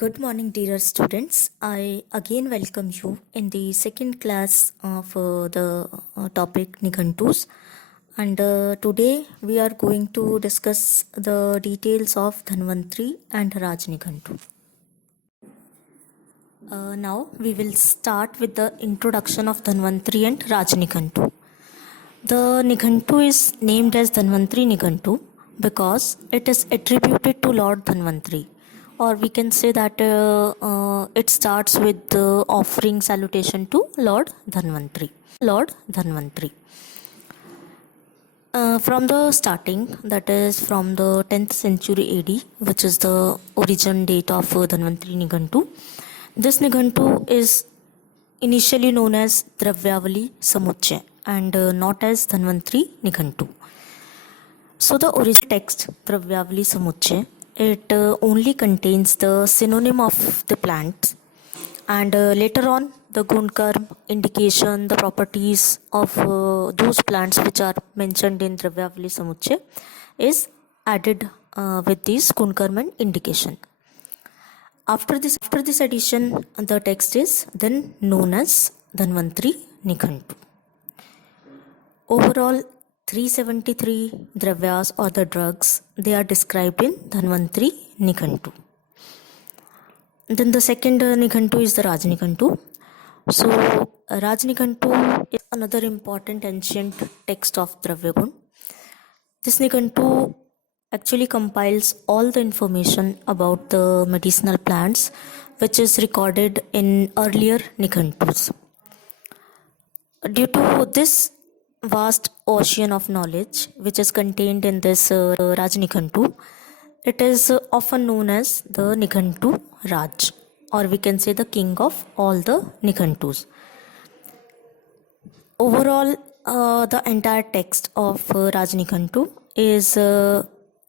Good morning, dear students. I again welcome you in the second class of the topic Nigantus. And today we are going to discuss the details of Dhanvantri and Raj Nigantu. Now we will start with the introduction of Dhanvantri and Raj Nigantu. The Nigantu is named as Dhanvantri Nigantu because it is attributed to Lord Dhanvantri, or we can say that it starts with the offering salutation to Lord Dhanvantri. From the starting, that is from the 10th century AD, which is the origin date of Dhanvantri Nigantu. This Nigantu is initially known as Dravyavali Samuchya and not as Dhanvantri Nigantu. So the original text Dravyavali Samuchya, it only contains the synonym of the plants, and later on the gunkarm indication, the properties of those plants which are mentioned in Dravyavali Samuchya is added with this gunkarm and indication. After this addition, the text is then known as Dhanvantri Nigantu. Overall, 373 dravyas or the drugs, they are described in Dhanvantri Nigantu. Then the second Nigantu is the Raj Nigantu. So Raj Nigantu is another important ancient text of Dravyagun. This Nigantu actually compiles all the information about the medicinal plants which is recorded in earlier Nigantus. Due to this vast ocean of knowledge which is contained in this Raj Nigantu, it is often known as the Nigantu Raj, or we can say the king of all the Nigantus. Overall, the entire text of Raj Nigantu is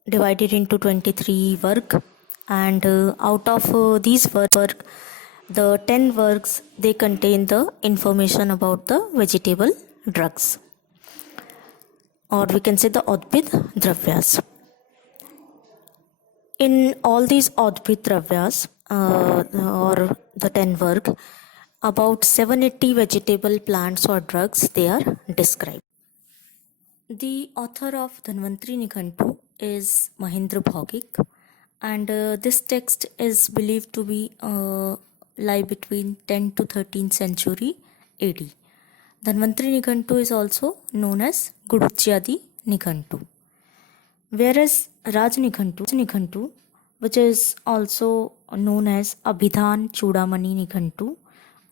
divided into 23 varg, and out of these varg, the 10 vargs, they contain the information about the vegetable drugs, or we can say the Udbid Dravyas. In all these Udbid Dravyas, or the 10 varg, about 780 vegetable plants or drugs, they are described. The author of Dhanvantri Nigantu is Mahendra Bhaugik, and this text is believed to be lie between 10th to 13th century AD. Dhanvantri Nigantu is also known as Guduchyadi Nigantu. Whereas Raj Nigantu, which is also known as Abhidhan Chudamani Nigantu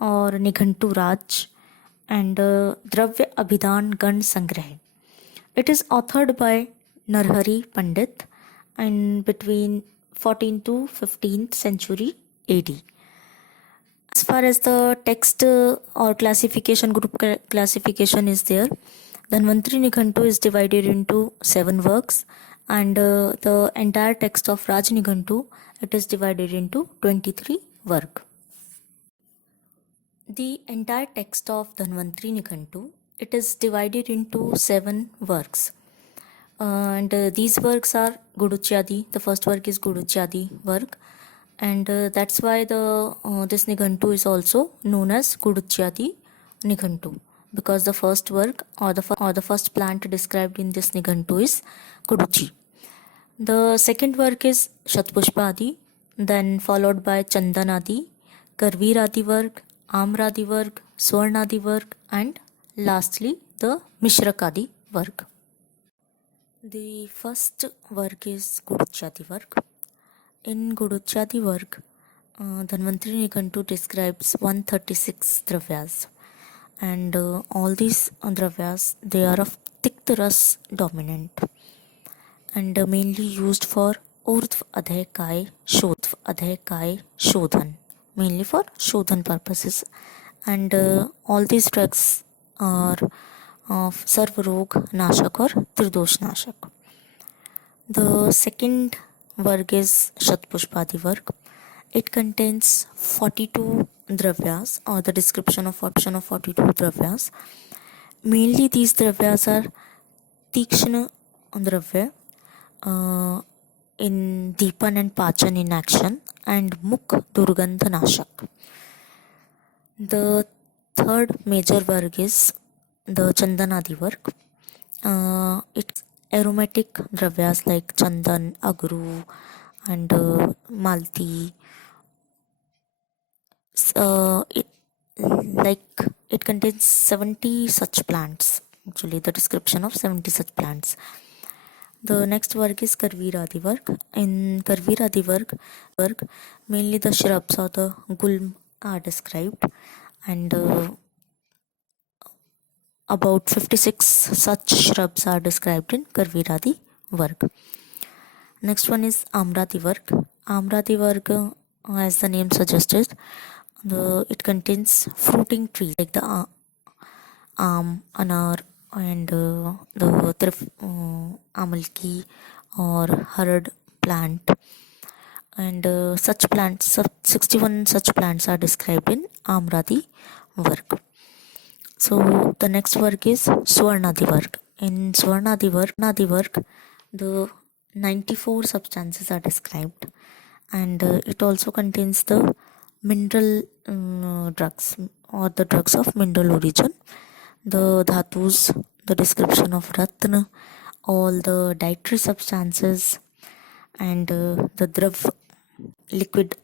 or Nigantu Raj, and Dravya Abhidhan Gan Sangrah. It is authored by Narhari Pandit and between 14th to 15th century AD. As far as the text or classification, group classification is there, Dhanvantri Nigantu is divided into 7 works, and the entire text of Raj Nigantu, it is divided into 23 varg. The entire text of Dhanvantri Nigantu, it is divided into 7 works, and these works are Guduchyadi. The first work is Guduchyadi varg, and that's why the this Nigantu is also known as Guduchyadi Nigantu, because the first work or the first plant described in this Nigantu is Guduchi. The second work is Shatpushpadi, then followed by Chandanadi, Karviradi varg, Amradi varg, Swarnadi varg, and lastly the Mishrakadi varg. The first work is Guduchyadi varg. In Guduchyadi varg, Dhanvantri Nigantu describes 136 dravyas, and all these dravyas, they are of Tikta Ras dominant and mainly used for Urdhva Adhay Kai Shodhan, mainly for Shodhan purposes, and all these drugs are of Sarvarog Nashak or Tridosh Nashak. The second varg is Shatpushpadi varg. It contains 42 dravyas, or the description of 42 dravyas. Mainly these dravyas are Tikshna Dravya, in Deepan and Pachan in action, and Mukh Durgandhanashak. The third major work is the Chandanadi work. It's aromatic dravyas like Chandan, Agru, and Malti. It contains 70 such plants. Actually, the description of 70 such plants. The next work is Karviradi work. In Karviradi work, mainly the shrubs or the gulm are described, and about 56 such shrubs are described in Karviradi work. Next one is Amrati work. Amrati work, as the name suggests, it contains fruiting trees like the anar, and the amalki or harad plant, and such plants, 61 such plants are described in Amrati work. So the next work is Swarnadi work. In Swarnadi work, the 94 substances are described, and it also contains the mineral drugs or the drugs of mineral origin, the dhatus, the description of ratna, all the dietary substances, and the drav liquid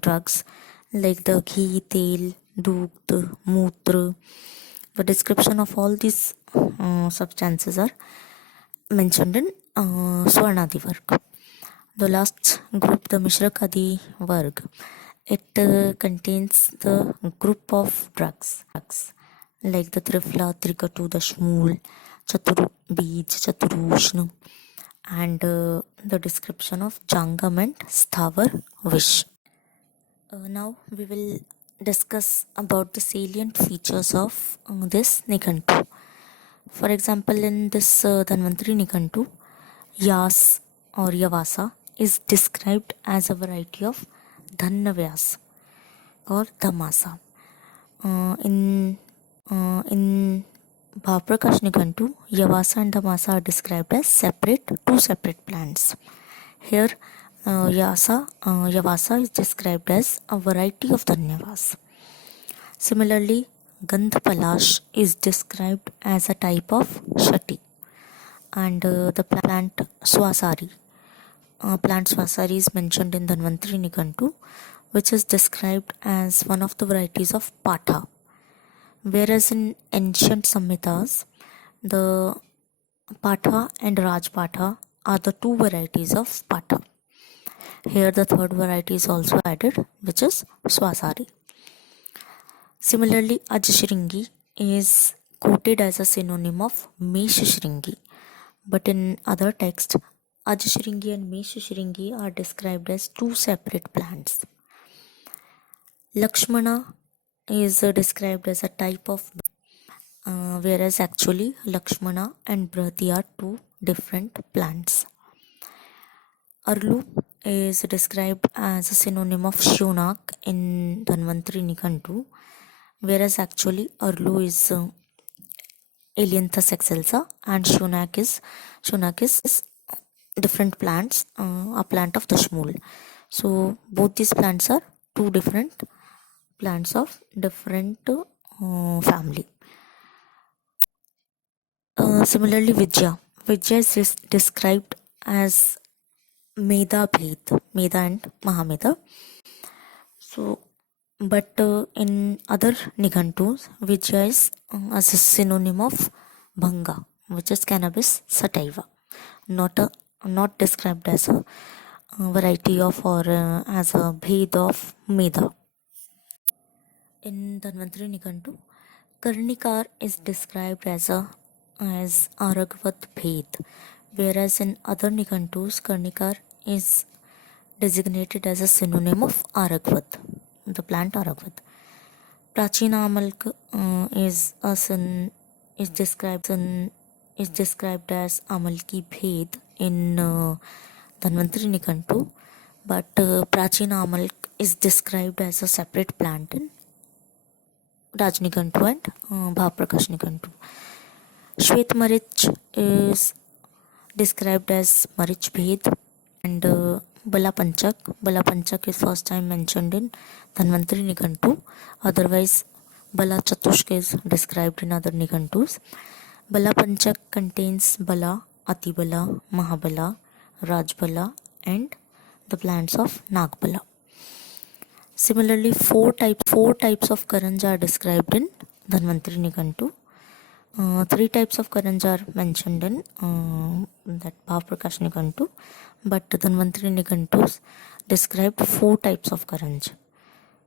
drugs like the ghee, tel, dugdh, mutra. The description of all these substances are mentioned in Swarnadi work. The last group, the Mishrakadi work, it contains the group of drugs like the Trifla, Trikatu, the Shmul, Chaturu Bij, Chaturushna, and the description of Jangam and Sthavar Vish. Now we will discuss about the salient features of this Nikantu. For example, in this Dhanvantari Nikantu, Yas or Yavasa is described as a variety of Dhannavyas or Dhamasa. In Bhaprakash Nikantu, Yavasa and Dhamasa are described as two separate plants. Here, Yavasa is described as a variety of Dhanyavas. Similarly, Gandhapalash is described as a type of Shati, and the plant Swasari. Plant Swasari is mentioned in Dhanvantari Nikantu, which is described as one of the varieties of Patha. Whereas in ancient Samhitas, the Patha and Rajpatha are the two varieties of Patha. Here the third variety is also added, which is Swasari. Similarly, Ajshringi is quoted as a synonym of Meshshringi, but in other texts, Ajshringi and Meshshringi are described as two separate plants. Lakshmana is described as a type of whereas actually Lakshmana and Brahati are two different plants. Arlu is described as a synonym of Shonak in Dhanvantari Nikantu, whereas actually Arlu is Ailanthus excelsa and Shonak is different plants, a plant of the Shmul. So both these plants are two different plants of different family. Similarly, Vidya is described as Meda Bhed, Meda and Mahameda. So, but in other Nikantus, Vidya is as a synonym of Bhanga, which is cannabis sativa, not described as a variety of or as a bhed of Meda. In Dhanvantari Nikantu, Karnikar is described as Aragvat Bhed, whereas in other Nikantus, Karnikar is designated as a synonym of Aragvat, the plant Aragvat. Prachina Amalk is described as Amalki Bhed in Dhanvantari Nikantu, but Prachina Amalk is described as a separate plant in Rajnikantu and Bhaprakash Nikantu. Shwet Marich is described as Marich Bhed, and Balapanchak. Balapanchak is first time mentioned in Dhanvantri Nikantu. Otherwise, Bala Chatushk is described in other Nikantus. Balapanchak contains Bala, Atibala, Mahabala, Rajbala, and the plants of Nagbala. Similarly, four types of Karanj are described in Dhanvantri Nikantu. Three types of Karanj are mentioned in that Bhav Prakash Nikantu, but Dhanvantri Nikantus described four types of Karanj,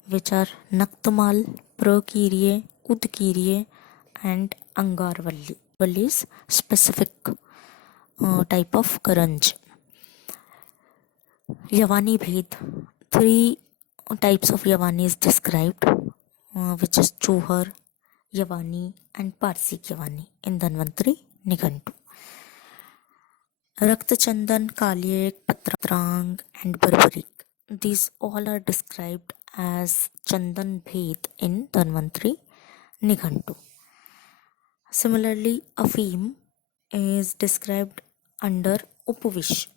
which are Naktamal, Prakirye, Udkirye, and Angarvalli. Valli is specific type of Karanj. Yavani Bhed, three types of Yavani is described, which is Chohar, Yavani, and Parsik Yavani in Dhanvantri Nikantu. Raktachandan, Kalyek, Patrang, and Barbarik. These all are described as Chandan Bhed in Dhanvantri Nikantu. Similarly, Afim is described under Upavish.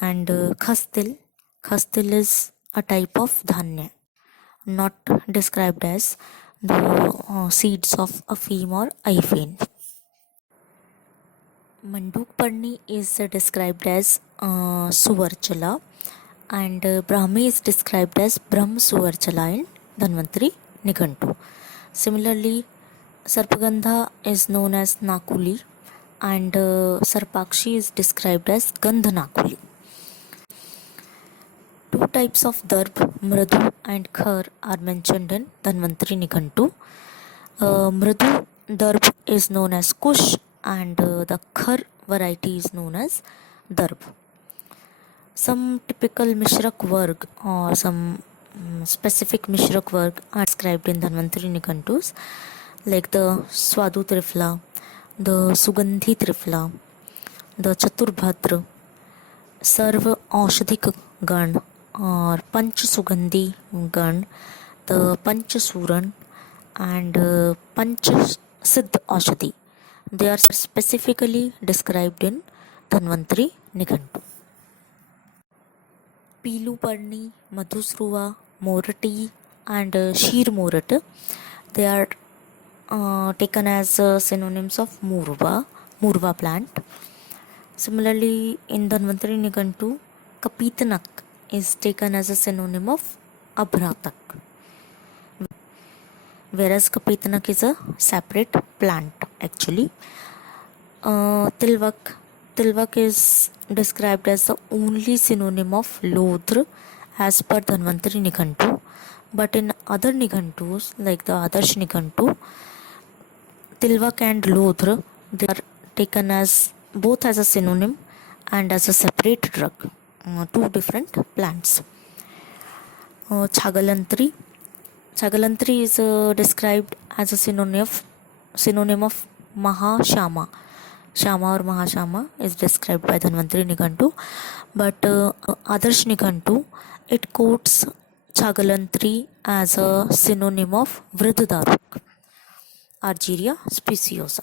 And Khastil is a type of Dhanya, not described as the seeds of Afim or Aifin. Manduk Parni is described as Suvarchala, and Brahmi is described as Brahm Suvarchala in Dhanvantri Nikantu. Similarly, Sarpagandha is known as Nakuli, and Sarpakshi is described as Gandha Nakuli. Two types of Darb, Mradu and Khar, are mentioned in Dhanvantri Nikantu. Mradu Darb is known as Kush, and the Khar variety is known as Darb. Some typical Mishrak Varg or some specific Mishrak Varg are described in Dhanvantri Nikantus, like the Swadu Trifla, the Sugandhi Trifla, the Chaturbhadra, Sarva Aushadhik Gan or Panch Sugandhi Gan, the Panch Suran, and Panch Siddh Aushadhi. They are specifically described in Dhanvantri Nikantu. Pilu Parni, Madhusruva, Morati, and Sheer Morat, they are taken as synonyms of Murva plant. Similarly, in Dhanvantri Nikantu, Kapitanak is taken as a synonym of Abhratak, whereas Kapitanak is a separate plant actually. Tilvak is described as the only synonym of Lodr as per Dhanvantri Nikantu, but in other Nikantus like the Adarsh Nikantu, Tilvak and Lodr, they are taken as both as a synonym and as a separate drug, two different plants. Chagalantri is described as a synonym of Mahashama. Shama or Mahashama is described by Dhanvantri Nikantu, but Adarsh Nikantu, it quotes Chagalantri as a synonym of Vriddaruk, Argyria speciosa.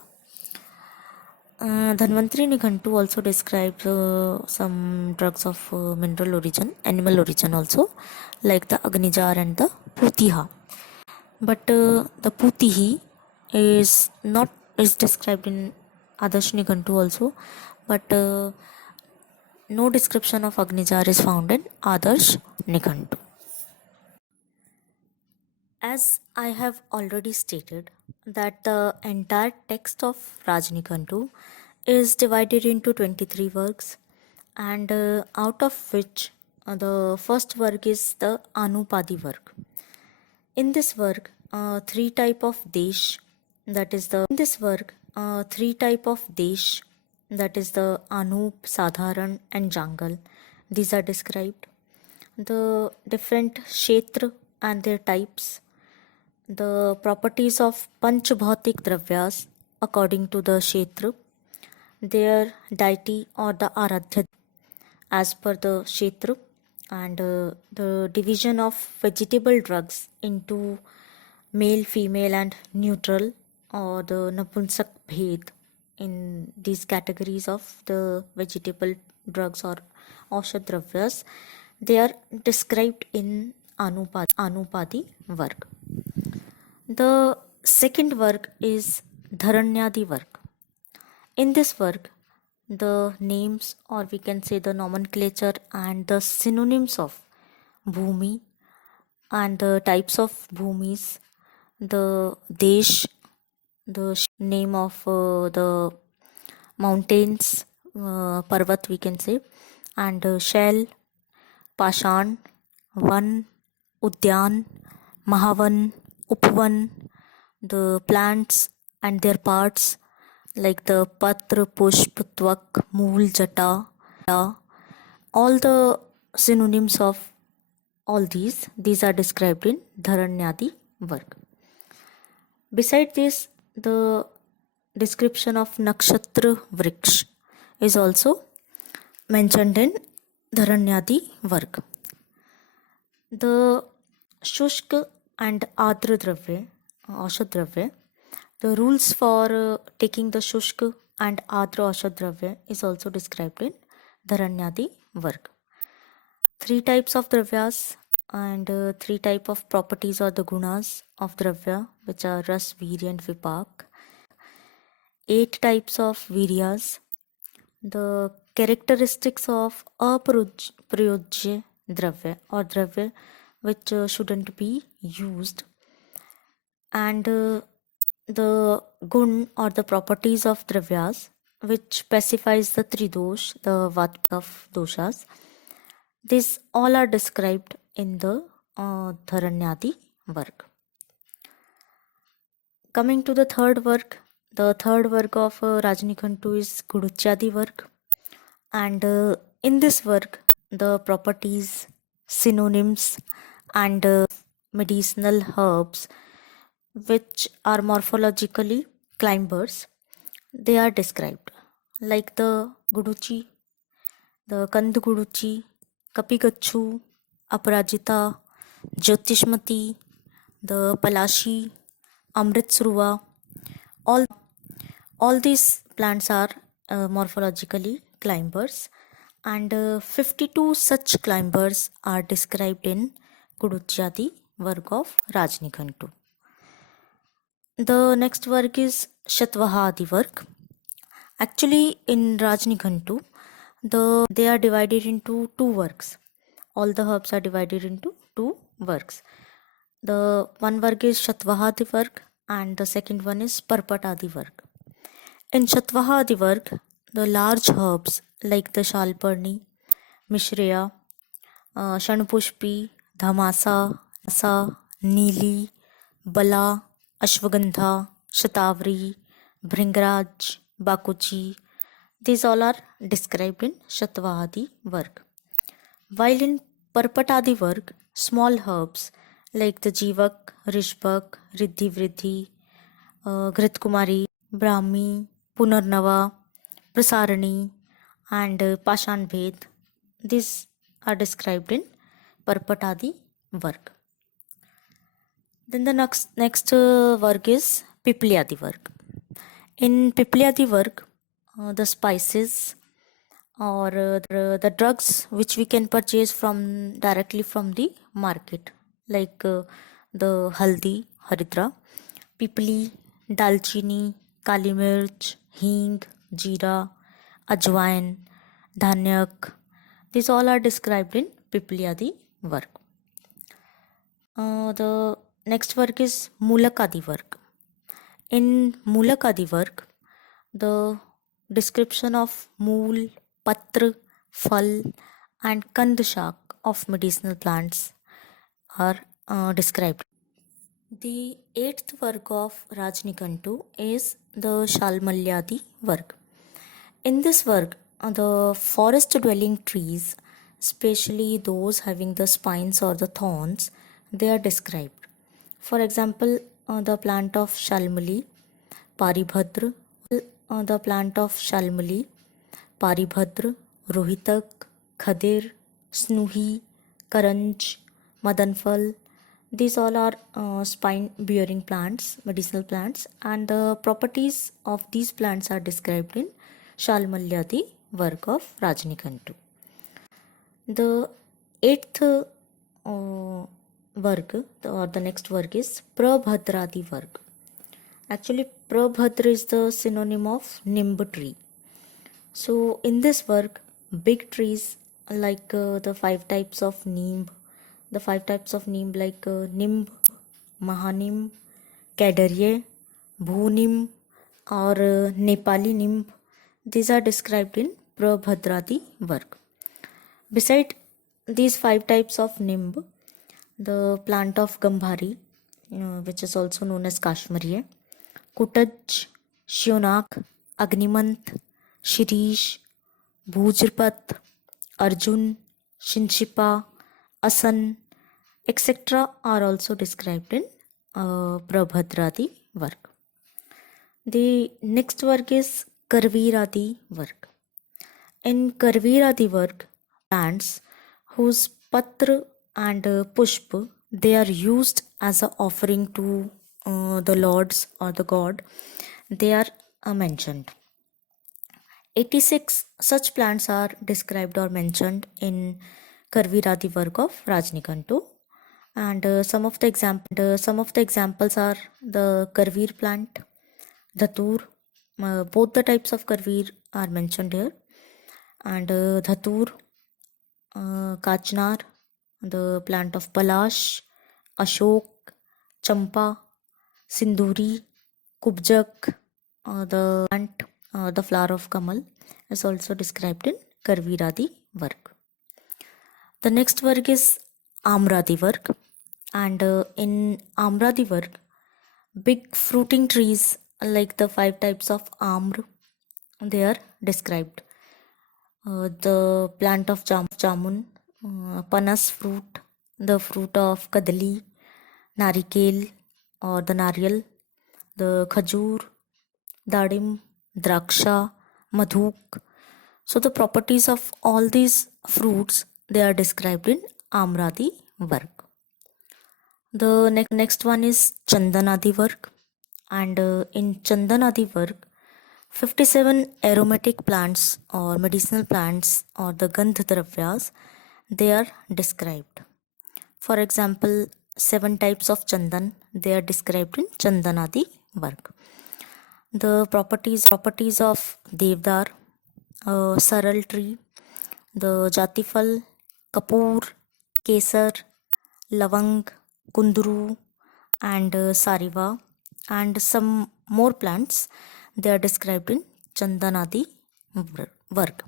Dhanvantri Nikantu also describes some drugs of mineral origin, animal origin also, like the Agnijar and the Putiha. But the Putihi is described in Adarsh Nikantu also, but no description of Agnijar is found in Adarsh Nikantu. As I have already stated that the entire text of Rajnikantu is divided into 23 works, and out of which the first work is the Anupadi work. In this work, three type of desh, that is the Anup, Sadharan, and Jangal. These are described. The different Kshetra and their types, the properties of Panch Bhautik Dravyas according to the Kshetra, their deity or the Aradhya as per the Kshetra, and the division of vegetable drugs into male, female, and neutral, or the Napunsak Bhed in these categories of the vegetable drugs or औषध dravyas, they are described in Anupadi work. The second work is Dharanyadi work. In this work, the names, or we can say the nomenclature and the synonyms of Bhumi and the types of Bhumis, the Desh, the name of the mountains, Parvat we can say, and Shell, Pashan, Van, Udyan, Mahavan, Upvan, the plants and their parts like the Patra, Pushp, Twak, Mool, Jata, all the synonyms of all these are described in Dharanyadi work. Beside this, the description of Nakshatra Vriksh is also mentioned in Dharanyadi work. The Shushk and Adra Dravya, Aushad Dravya, the rules for taking the Shushk and Adra Aushad Dravya is also described in Dharanyadi work. 3 types of dravyas and 3 type of properties or the gunas of dravya, which are ras, virya and vipak. 8 types of viryas, the characteristics of aprayojya dravya or dravya which shouldn't be used, and the gun or the properties of dravyas which specifies the tridosh, the vat of doshas. These all are described in the Dharanyadi work. Coming to the third work of Rajnikhantu is Guduchadi work, and in this work the properties, synonyms and medicinal herbs which are morphologically climbers, they are described, like the Guduchi, the Kandu Guduchi, Kapigachchu, Aparajita, Jyotishmati, the Palashi, Amritsruva. All these plants are morphologically climbers, and 52 such climbers are described in Guduchadi work of Rajnikhantu. The next work is Shatvahadi work. Actually, in Rajnikhantu, they are divided into 2 works. All the herbs are divided into 2 works. The one work is Shatvahadi work and the second one is Parpatadi work. In Shatvahadi work, the large herbs like the Shalparni, Mishreya, Shanpushpi, Dhamasa, Neeli, Bala, Ashwagandha, Shatavari, Bhringraj, Bakuchi, these all are described in Shatvahadi work. While in Parpatadi work, small herbs like the Jivak, Rishbak, Riddhi Vriddhi, Gritkumari, Brahmi, Punarnava, Prasarani and Pashan Bhed, these are described in Parpatadi work. Then the next work is Piplyadi work. In Piplyadi work, the spices or the drugs which we can purchase directly from the market, like the haldi, haridra, pipli, dalchini, kali mirch, hing, jeera, ajwain, dhanyak, these all are described in Piplyadi work. The next work is Mulakadi work. In Mulakadi work, the description of mool, patra, phal and kandshak of medicinal plants are described. The 8th work of Rajnikhantu is the Shalmalyadi work. In this work, the forest dwelling trees, especially those having the spines or the thorns, they are described. For example, the plant of Shalmali, Paribhadra, the plant of Shalmali, Paribhadra, Rohitak, Khadir, Snuhi, Karanj, Madanfal. These all are spine bearing plants, medicinal plants, and the properties of these plants are described in Shalmalyadi work of Rajnikantu. The eighth work or the next work is Prabhadradi work. Actually, Prabhadra is the synonym of Nimb tree. So in this work, big trees like the five types of Nimb, like Nimb, Mahanim, Kedarye, Bhunim, or Nepali Nimb, these are described in Prabhadradi work. Beside these five types of Nimb, the plant of Gambhari, which is also known as Kashmiri, Kutaj, Shionak, Agnimant, Shirish, Bhujrpat, Arjun, Shinshipa, Asan, etc. are also described in Prabhadradi work. The next work is Karviradi work. In Karviradi work, plants whose patra and pushp they are used as a offering to the lords or the god, they are mentioned. 86 such plants are described or mentioned in Karviradi work of Rajnikantu, and some of the examples are the Karvir plant, Dhatur. Both the types of Karvir are mentioned here, and Dhatur, Kachnar, the plant of Palash, Ashok, Champa, Sinduri, Kubjak, the flower of Kamal is also described in Karviradi work. The next work is Amradi work, and in Amradi work, big fruiting trees like the five types of Amr, they are described. The plant of Jamun, Panas fruit, the fruit of Kadali, Narikel or the Nariyal, the Khajur, Dadim, Draksha, Madhuk. So the properties of all these fruits, they are described in Amradi work. The next one is Chandanadi work, and in Chandanadi work, 57 aromatic plants or medicinal plants or the Gandhdravyas, they are described. For example, 7 types of Chandan, they are described in Chandanadi work. The properties of Devdar, Saral tree, the Jatifal, Kapoor, Kesar, Lavang, Kunduru, and Sariva, and some more plants, they are described in Chandanadi work.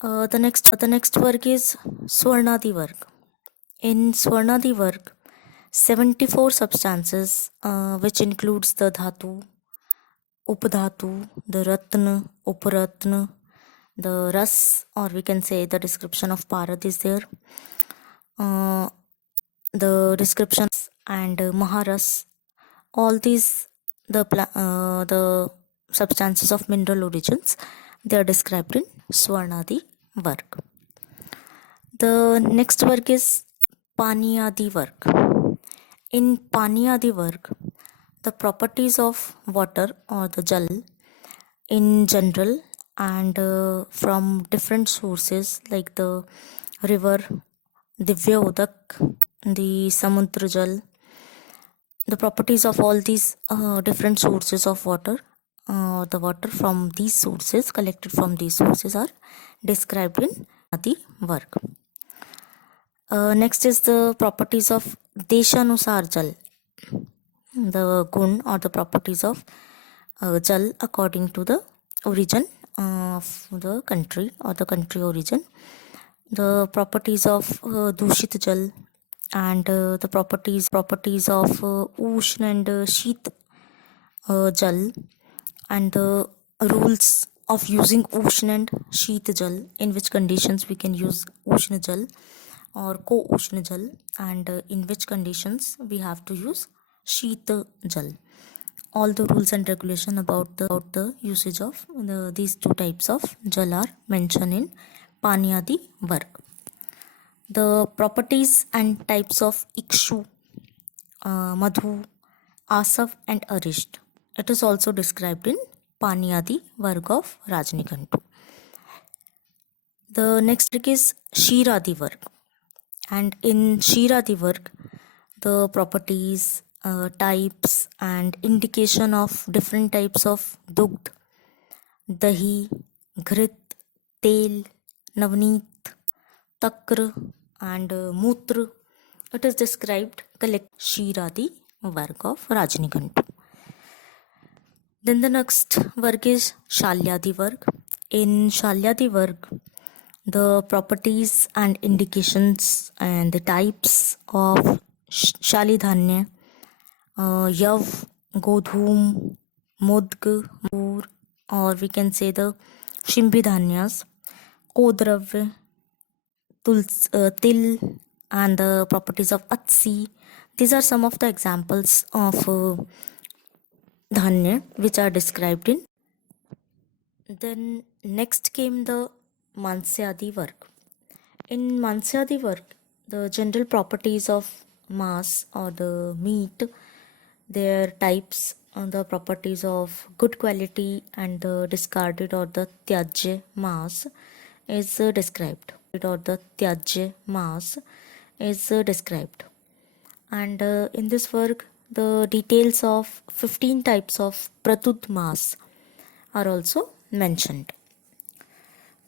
The next work is Swarnadi work. In Swarnadi work, 74 substances, which includes the Dhatu, Upadhatu, the Ratna, Uparatna, the Ras, or we can say the description of Parat is there. The descriptions and Maharas, all these the substances of mineral origins, they are described in Swarnadi work. The next work is Paniyadi work. In Paniyadi work, the properties of water or the Jal in general and from different sources like the river, Divya Udak, the Samudra Jal, the properties of all these different sources of water, the water from these sources, collected from these sources, are described in Nadi work. Next is the properties of Deshanusar Jal, the gun or the properties of Jal according to the origin of the country or the country origin, the properties of Dushit Jal, and the properties of Ushn and Sheet Jal, and the rules of using Ushn and Sheet Jal, in which conditions we can use Ushn Jal or Co-Ushn Jal, and in which conditions we have to use Sheet Jal. All the rules and regulation about the usage of these two types of Jal are mentioned in Paniyadi work. The properties and types of Ikshu, Madhu, Asav and Arisht, it is also described in Paniyadi work of Rajnikantu. The next work is Shiradi work, and in Shiradi work, the properties, types, and indication of different types of dugdh, dahi, घृत, tel, navneet, takr, and mutra. It is described collect Shiradi work of Rajnikantu. Then the next work is Shalyadi work. In Shalyadi work, the properties and indications and the types of Shalidhanya, Yav, Godhum, Mudg, Moor, or we can say the Shimbidhanyas, Kodravya, Til, and the properties of Atsi. These are some of the examples of Dhanya which are described in. Then next came the Mansyadi work. In Mansyadi work, the general properties of mass or the meat, their types, the properties of good quality and the discarded or the tyajya mass is described. Or the tyajya mass is described. And in this work, the details of 15 types of pratud mass are also mentioned.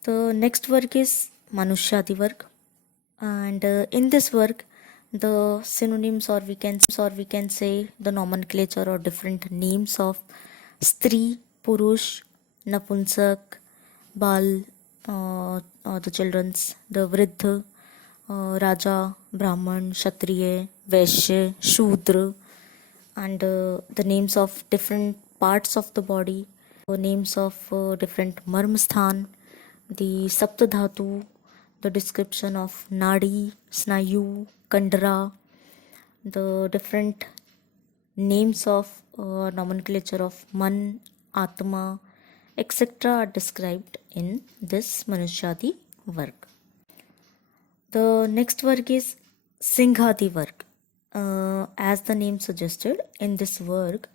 The next work is Manushyadi work, and in this work, the synonyms or we can say the nomenclature or different names of Stri, Purush, Napunsak, Bal, or the children's, the Vriddha, Raja, Brahman, Kshatriya, Vaishya, Shudra, and the names of different parts of the body, names of different marmsthan, the saptadhatu, the description of nadi, snayu, kandra, the different names of nomenclature of man, atma, etc. are described in this Manushyadi work. The next work is Singhadi work. As the name suggested, in this work,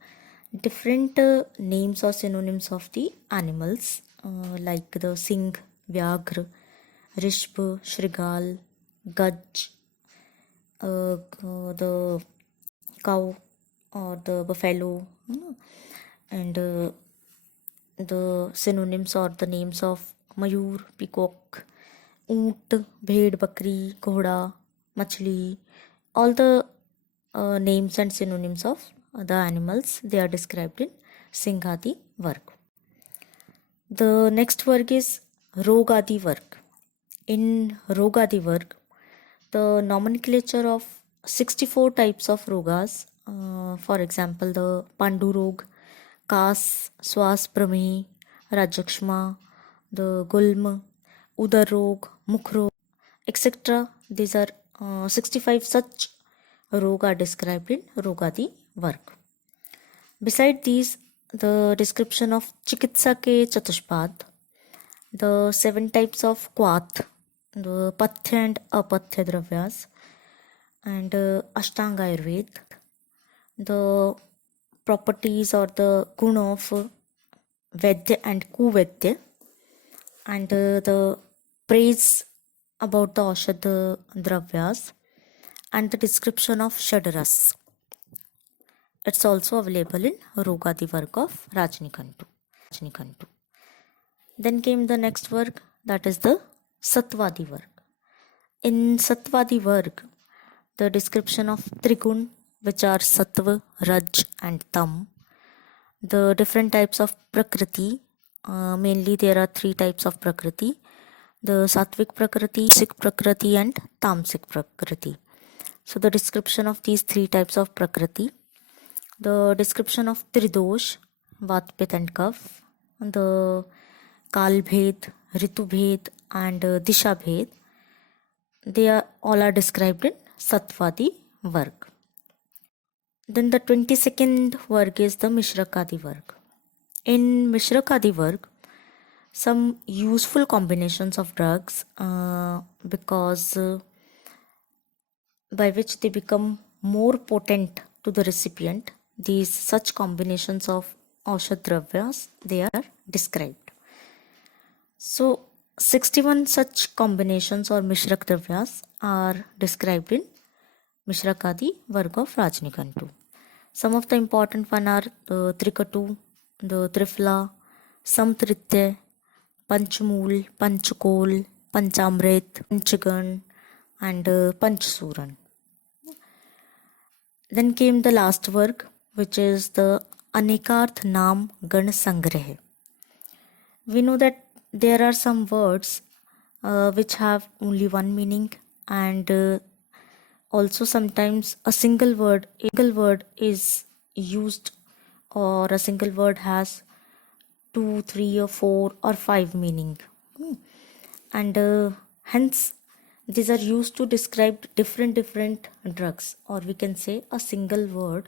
different names or synonyms of the animals like the Singh, Vyaghra, Rishp, Shrigal, Gaj, the cow or the buffalo, and the synonyms or the names of Mayur, Peacock, ऊंट, भेड़, बकरी, घोड़ा, मछली, all the names and synonyms of the animals, they are described in Singhadi work. The next work is Rogadi work. In Rogadi work, the nomenclature of 64 types of rogas, for example, the Pandu rog, Kas, Swas Prame, Rajakshma, the Gulm, Udar rog, Mukh rog, etc. These are 65 such rog are described in Rogadi work. Beside these, the description of Chikitsa ke Chatushpad, the 7 types of Kwath, the Pathya and Apathya Dravyas, and Ashtanga Ayurved, the properties or the gun of Vedya and Kuvedya, and the praise about the Aushadha Dravyas, and the description of Shadaras. It's also available in Rogadi work of Rajnikantu. Then came the next work, that is the Satvadi work. In Satvadi work, the description of Trigun, which are Sattva, Raj, and Tam, the different types of Prakriti, mainly there are 3 types of Prakriti, the Sattvic Prakriti, Sick Prakriti, and Tamsic Prakriti. So the description of these 3 types of Prakriti, the description of Tridosh, Vat, Pit, and Kaph, the Kal Bhed, Ritu Bhed, and Disha Bhed, they are all are described in Satvadi work. Then the 22nd work is the Mishrakadi work. In Mishrakadi work, some useful combinations of drugs because by which they become more potent to the recipient, these such combinations of Aushad Dravyas, they are described. So 61 such combinations or Mishrak Dravyas are described in Mishrakadi work of Rajnikantu. Some of the important one are the Trikatu, the Trifla, Samtritya, Panchmool, Panchkol, Panchamrit, Panchagan, and Panchsuran. Then came the last work, which is the Anekarth Naam Gan Sangrah. We know that there are some words which have only one meaning, and also sometimes a single word is used, or a single word has 2, 3 or 4 or 5 meaning. And hence these are used to describe different drugs, or we can say a single word,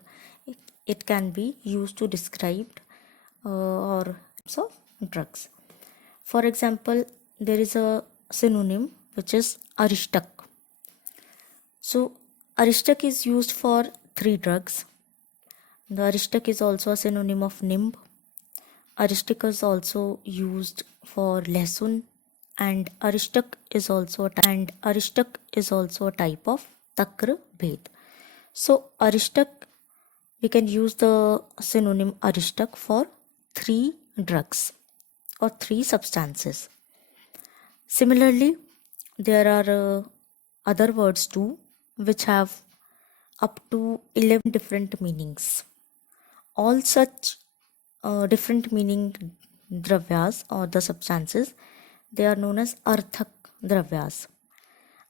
it can be used to describe or so drugs. For example, there is a synonym which is Arishtak. So Arishtak is used for 3 drugs. The Arishtak is also a synonym of Nimb. Arishtak is also used for Lehsun, and Arishtak is also a type of Takra Bhed. So Arishtak, we can use the synonym Arishtak for 3 drugs or 3 substances. Similarly, there are other words too which have up to 11 different meanings. All such different meaning dravyas or the substances, they are known as arthak dravyas.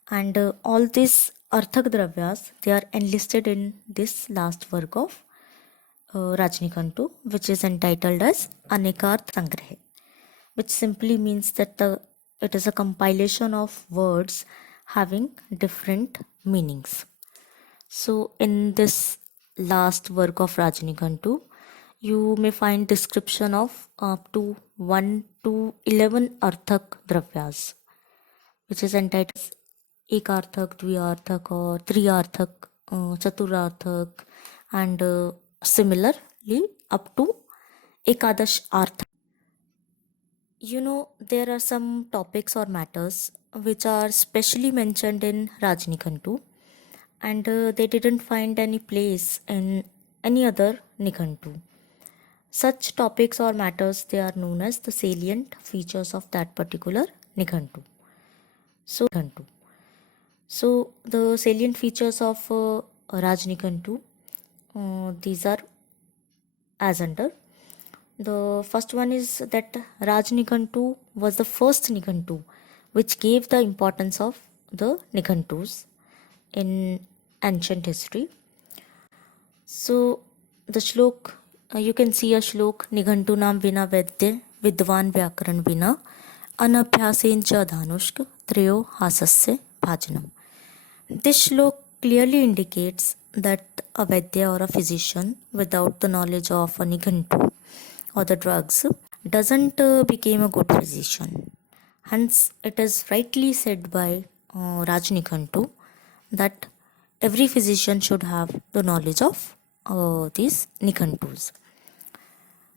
And all these arthak dravyas, they are enlisted in this last work of Rajnikantu, which is entitled as Anekarth Sangrah, which simply means that it is a compilation of words having different meanings. So in this last work of Rajnikantu, you may find description of up to 1 to 11 arthak dravyas, which is entitled Ekarthak, Dviarthak or Triarthak, Chaturarthak, and similarly up to Ekadash Arthak. You know, there are some topics or matters which are specially mentioned in Rajnikantu, and they didn't find any place in any other Nikantu. Such topics or matters, they are known as the salient features of that particular Nikantu. So the salient features of Rajnikantu, these are as under. The first one is that Rajnikantu was the first Nikantu which gave the importance of the Nikantus in ancient history. So the shlok, you can see a shlok, Nighantūnām vina vedya vidvan vyakaran vina anabhyasen cha dhanushk treyo hasasya bhajanam. This shlok clearly indicates that a Vaidya or a physician without the knowledge of a Nighantu or the drugs doesn't become a good physician. Hence, it is rightly said by Rajnikantu that every physician should have the knowledge of these Nighantus.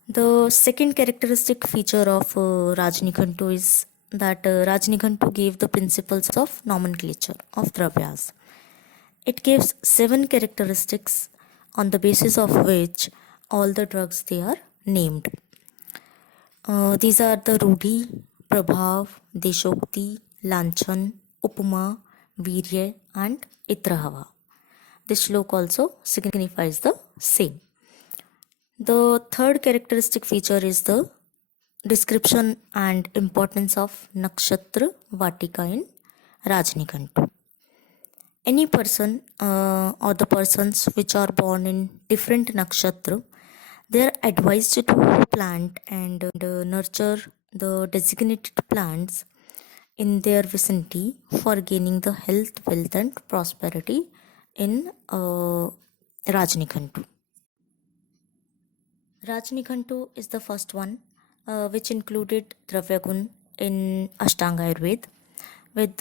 The second characteristic feature of Rajnikantu is that Rajnikantu gave the principles of nomenclature of dravyas. It gives 7 characteristics on the basis of which all the drugs they are named. These are the Rudhi, Prabhav, Deshokti, Lanchan, Upama, Virya and Itrahava. This shlok also signifies the same. The third characteristic feature is the description and importance of Nakshatra Vatika in Rajnikantu. Any person or the persons which are born in different nakshatra, they are advised to plant and nurture the designated plants in their vicinity for gaining the health, wealth and prosperity in Rajnikantu. Rajnikantu is the first one which included Dravyagun in Ashtanga Ayurveda with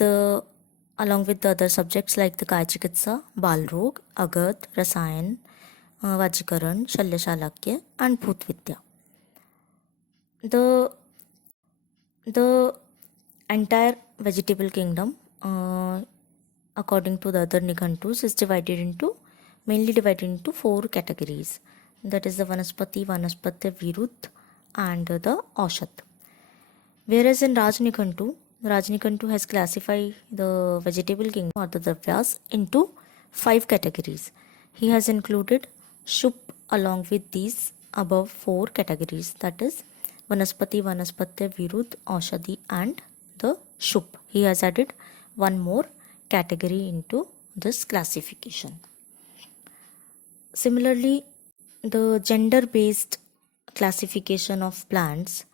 along with the other subjects like the Kaya Chikitsa, Balrog, Agad, Rasayan, Vajikaran, Shalyashalakya and Bhutvidya. The entire vegetable kingdom, according to the other Nightus, is mainly divided into 4 categories. That is the Vanaspati, Vanaspati, Virudh, and the Aushad. Whereas in Raj Nightu has classified the vegetable kingdom or the Dravyas into 5 categories. He has included Shup along with these above 4 categories, that is Vanaspati, Vanaspati, Virudh, Aushadhi, and the Shup. He has added one more category into this classification. Similarly, the gender-based classification of plants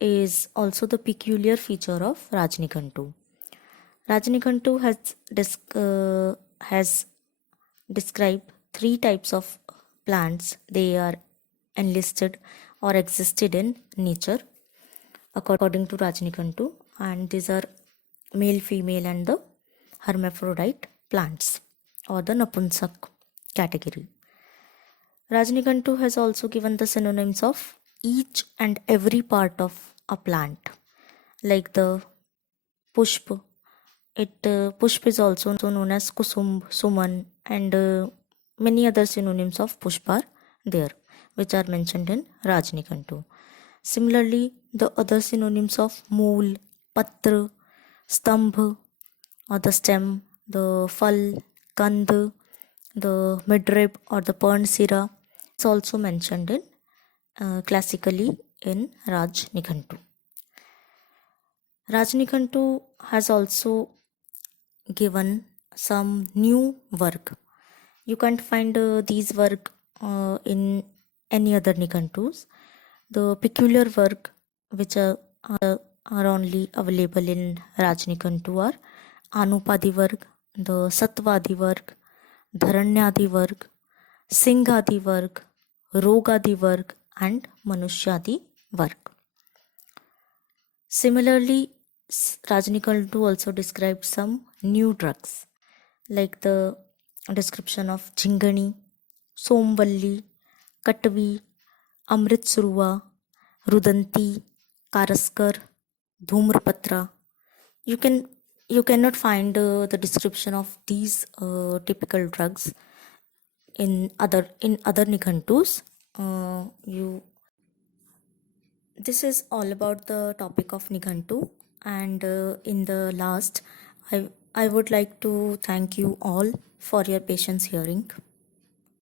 is also the peculiar feature of Rajnikantu. Rajnikantu has described 3 types of plants. They are enlisted or existed in nature according to Rajnikantu, and these are male, female, and the hermaphrodite plants or the Napunsak category. Rajnikantu has also given the synonyms of each and every part of a plant, like the pushp. Pushp is also known as kusum, suman, and many other synonyms of pushp are there, which are mentioned in Rajnikantu. Similarly, the other synonyms of mool, patra, stambh or the stem, the phal, kand, the midrib or the Parnsira is also mentioned in classically in Rajnikantu. Rajnikantu has also given some new work. You can't find these work in any other Nikantus. The peculiar work which are only available in Rajnikantu are Anupadi work, the Satvadi work, Dharanyadi work, Singhadi work, Rogadi work, and Manushyadi work. Similarly, Rajnikantu also described some new drugs, like the description of Jingani, Somvalli, Katvi, Amritsuruva, Rudanti, Karaskar, Dhumrapatra. You cannot find the description of these typical drugs in other Nikantus. This is all about the topic of Nikantu, and in the last, I would like to thank you all for your patience hearing.